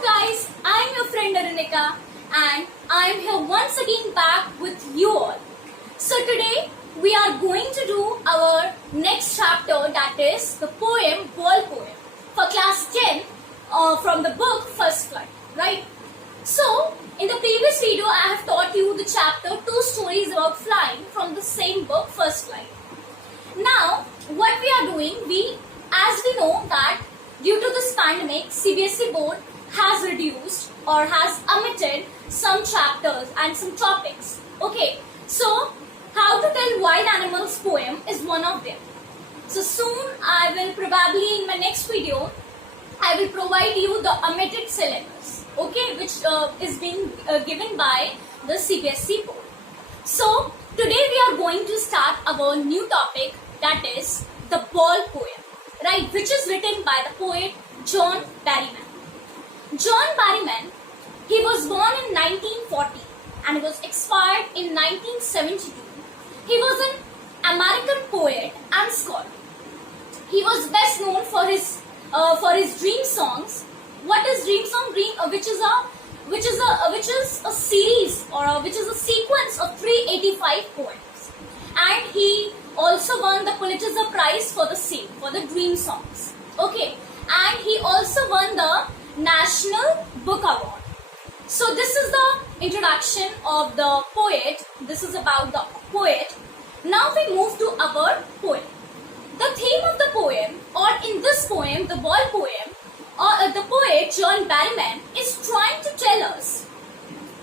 Guys, I'm your friend ARUNIKA and I'm here once again back with you all. So today we are going to do our next chapter, that is the poem Ball Poem for class 10 from the book First Flight, right? So in the previous video I have taught you the chapter 2 stories about flying from the same book First Flight. Now what we are doing, as we know that due to this pandemic, CBSE board has reduced or has omitted some chapters and some topics. Okay, so how to tell wild animals poem is one of them. So soon I will probably in my next video I will provide you the omitted syllabus, okay, which is being given by the CBSE board. So today we are going to start our new topic, that is the ball poem, right, which is written by the poet John Berryman. John Berryman, he was born in 1940 and he was expired in 1972. He was an American poet and scholar. He was best known for his dream songs. What is dream song? Which is a series or which is a sequence of 385 poems, and he also won the Pulitzer Prize for the same, for the dream songs. Okay, and he also won the National Book Award. So this is the introduction of the poet. This is about the poet. Now we move to our poem. The theme of the poem, or in this poem, the ball poem, or the poet John Berryman is trying to tell us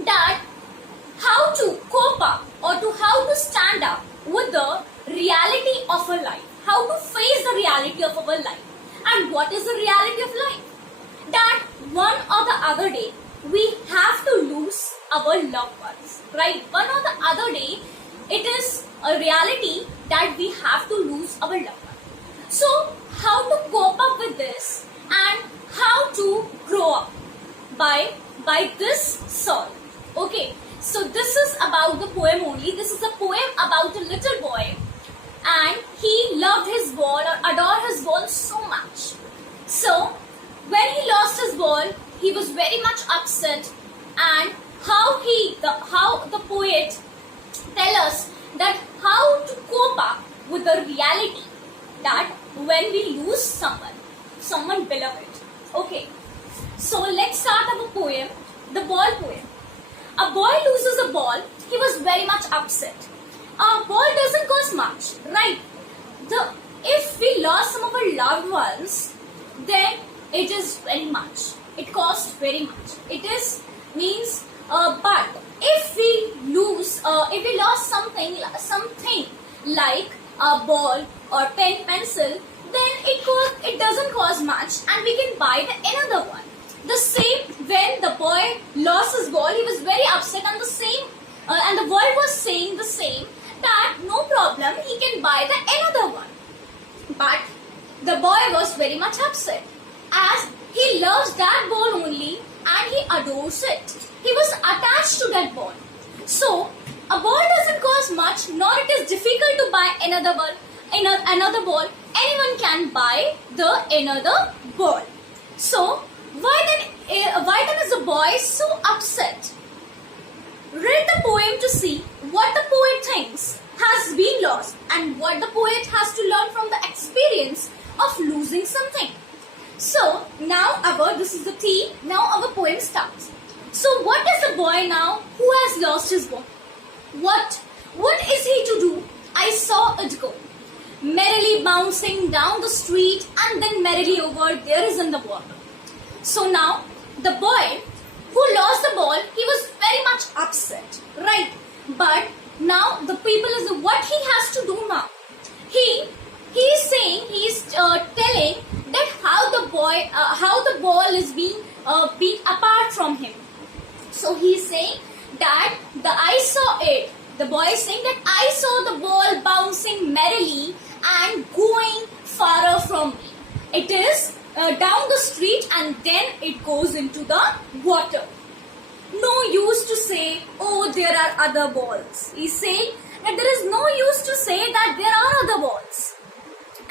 that how to cope up or to how to stand up with the reality of our life, how to face the reality of our life. And what is the reality of life? That one or the other day we have to lose our loved ones, right? One or the other day it is a reality that we have to lose our loved ones. So how to cope up with this and how to grow up by this song. Okay, so this is about the poem only. This is a poem about a little boy and he loved his ball or adored his ball so much. So when he lost his ball, he was very much upset, and how the poet tell us that how to cope up with the reality that when we lose someone beloved. Okay, so let's start our poem, the ball poem. A boy loses a ball. He was very much upset. A ball doesn't cost much, right? If we lost some of our loved ones, then it is very much. It costs very much. It is means, but if we lost something like a ball or pen, pencil, then it doesn't cost much, and we can buy another one. The same when the boy lost his ball, he was very upset, and the world was saying the same, that no problem, he can buy another one. But the boy was very much upset, as he loves that ball only and he adores it. He was attached to that ball. So a ball doesn't cost much, nor it is difficult to buy another ball. Anyone can buy another ball. So why then is the boy so upset? Read the poem to see what the poet thinks has been lost and what the poet has to learn from the experience of losing something. So now this is the theme. Now our poem starts. So what is the boy now who has lost his ball? What is he to do? I saw it go, merrily bouncing down the street and then merrily over there is in the water. So now the boy who lost the ball, he was very much upset, right? But now the people is what he has to do now. He's telling that how the ball is being apart from him. So he's saying that I saw it. The boy is saying that I saw the ball bouncing merrily and going far from me. It is down the street and then it goes into the water. No use to say, oh, there are other balls. He's saying that there is no use to say that there are other balls.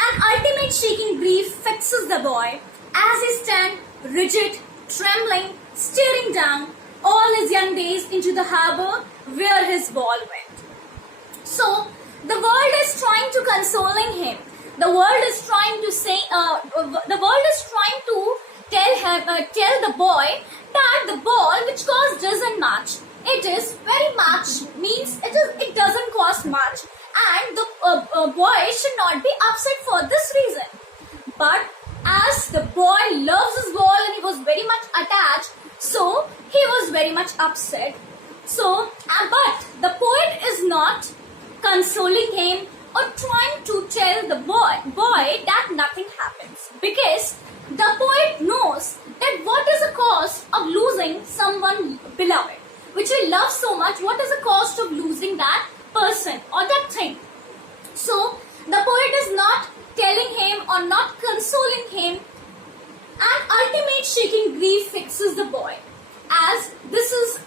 An ultimate shaking grief fixes the boy as he stands rigid, trembling, staring down all his young days into the harbor where his ball went. So the world is trying to consoling him. The world is trying to say, the world is trying to tell the boy that the ball which cost doesn't much. It is very much, means it doesn't cost much, and the boy should not be upset for this reason. But as the boy loves his ball and he was very much attached, so he was very much upset. So, but the poet is not consoling him or trying to tell the boy that nothing happens, because the poet knows that what is the cost of losing someone beloved, which he loves so much. What is the cost of losing that person or that thing? So the poet is not telling him or not consoling him. An ultimate shaking grief fixes the boy, as this is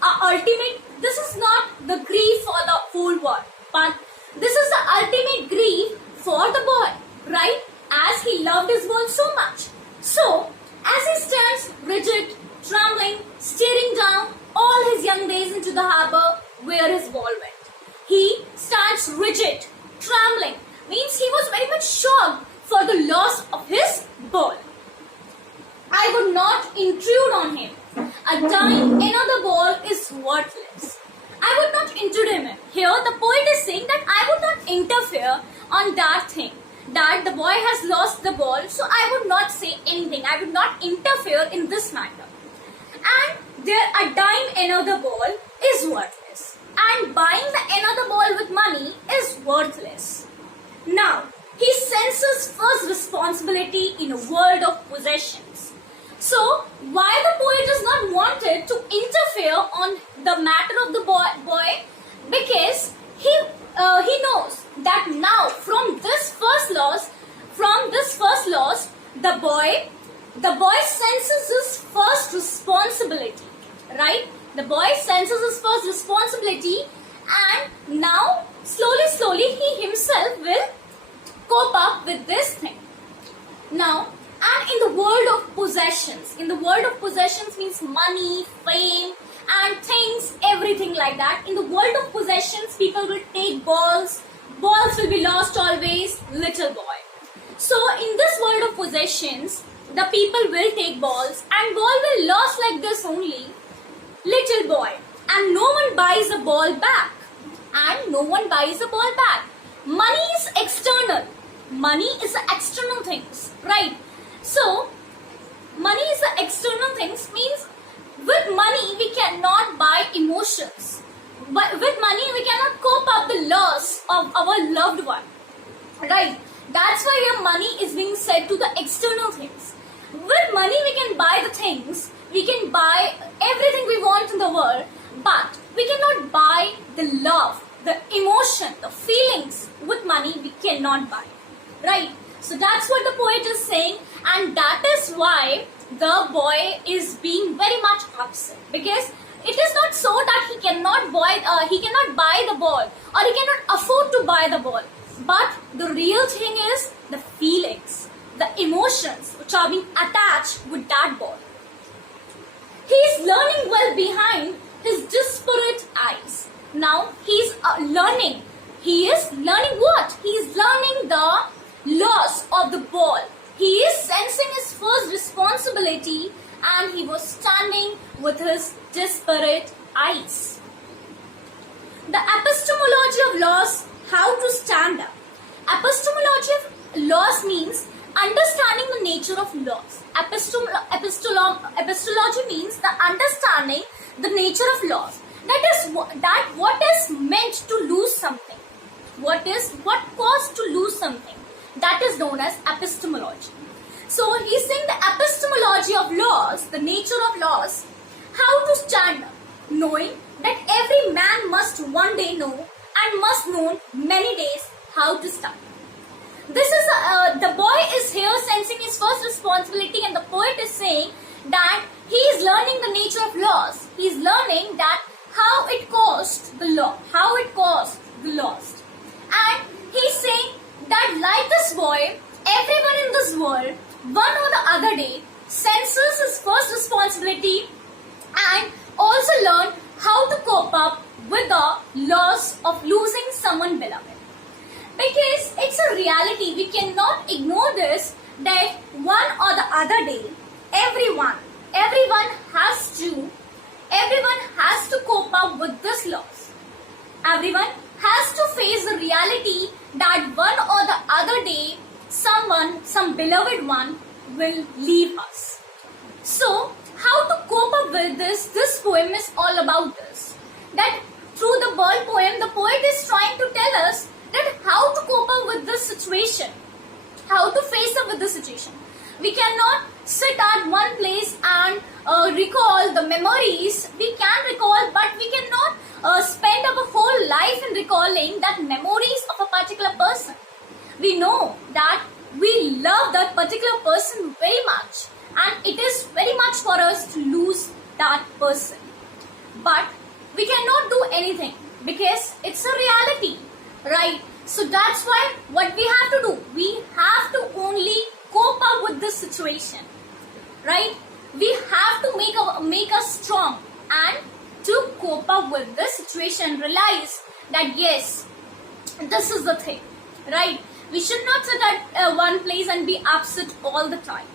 not the grief for the whole world, but this is the ultimate grief for the boy, right? As he loved his ball so much. So as he stands rigid, trembling, staring down all his young days into the harbor where his ball went. He stands rigid, trembling, means he was very much shocked for the loss of his ball. I would not intrude on him. A dime another ball is worthless. I would not intrude him. Here the poet is saying that I would not interfere on that thing, that the boy has lost the ball, so I would not say anything. I would not interfere in this matter. And there a dime another ball is worthless, and buying the another ball with money is worthless. Now he senses first responsibility in a world of possessions. So why the poet is not wanted to interfere on the matter of the boy, because he knows that now from this first loss, the boy senses his first responsibility, right? The boy senses his first responsibility, and now slowly he himself will cope up with this thing. Now, and in the world of possessions means money, fame, and things, everything like that. In the world of possessions, people will take balls will be lost always, little boy. So in this world of possessions, the people will take balls and ball will lost like this only, little boy, and no one buys a ball back. Money is external. Money is the external things, right? So money is the external things, means with money we cannot buy emotions. But with money we cannot cope up the loss of our loved one, right? That's why here money is being said to the external things. With money we can buy the things, we can buy everything we want in the world, but we cannot buy the love, the emotion, the feelings. With money we cannot buy, right? So that's what the poet is saying, and that is why the boy is being very much upset, because it is not so that he cannot buy the ball, or he cannot afford to buy the ball, but the real thing is the feelings, the emotions which are being attached with that ball. He is learning well behind his disparate eyes. Now he is learning. He is learning what? He is learning the loss of the ball. He is sensing his first responsibility, and he was standing with his disparate eyes. The epistemology of loss, how to stand up. Epistemology of loss means understanding the nature of loss. Epistology means the understanding the nature of loss. That is what is meant to lose something. What caused to lose something. That is known as epistemology. So he is saying the epistemology of loss, the nature of loss, how to stand up, knowing that every man must one day know and must know many days how to stand. This is the boy is here sensing his first responsibility, and the poet is saying that he is learning the nature of loss. He is learning that how it caused the loss, and he is saying that like this boy, everyone in this world, one or the other day, senses his first responsibility, and also learn how to cope up with the loss of losing someone beloved. Because it's a reality, we cannot ignore this, that one or the other day, everyone has to cope up with this loss. Everyone has to face the reality that one or the other day, some beloved one will leave us. So, how to cope up with this poem is all about this. That through the bird poem, the poet is trying to tell us that how to cope up with this situation, how to face up with this situation. We cannot sit at one place and recall the memories. We can recall, but we cannot spend our whole life in recalling that memories of a particular person. We know that we love that particular person very much, and it is very much for us to lose that person. But we cannot do anything because it's a reality, right? So that's why what we have to do, we have to only cope up with this situation, right? We have to make us strong and to cope up with this situation, realize that yes, this is the thing, right? We should not sit at one place and be upset all the time.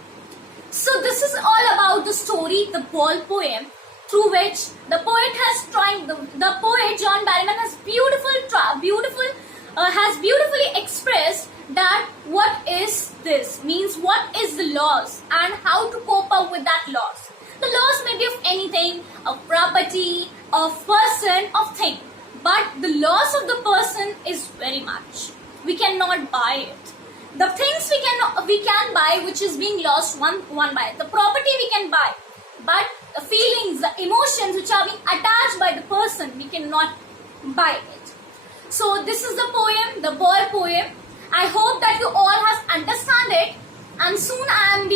So this is all about the story, the ball poem, through which the poet has trying, the poet John Berryman has beautifully expressed that what is this, means what is the loss and how to cope up with that loss. The loss may be of anything, of property, of person, of thing, but the loss of the person is very much. We cannot buy it. The things we can buy, which is being lost one by it. The property we can buy, but the feelings, the emotions which are being attached by the person, we cannot buy it. So this is the poem, the boy poem. I hope that you all have understand it, and soon I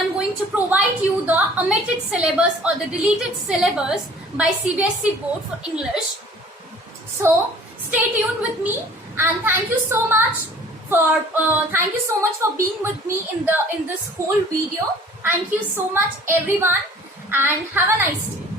am going to provide you the omitted syllabus or the deleted syllabus by CBSE board for English. So stay tuned with me, and thank you so much for being with me in this whole video. Thank you so much everyone, and have a nice day.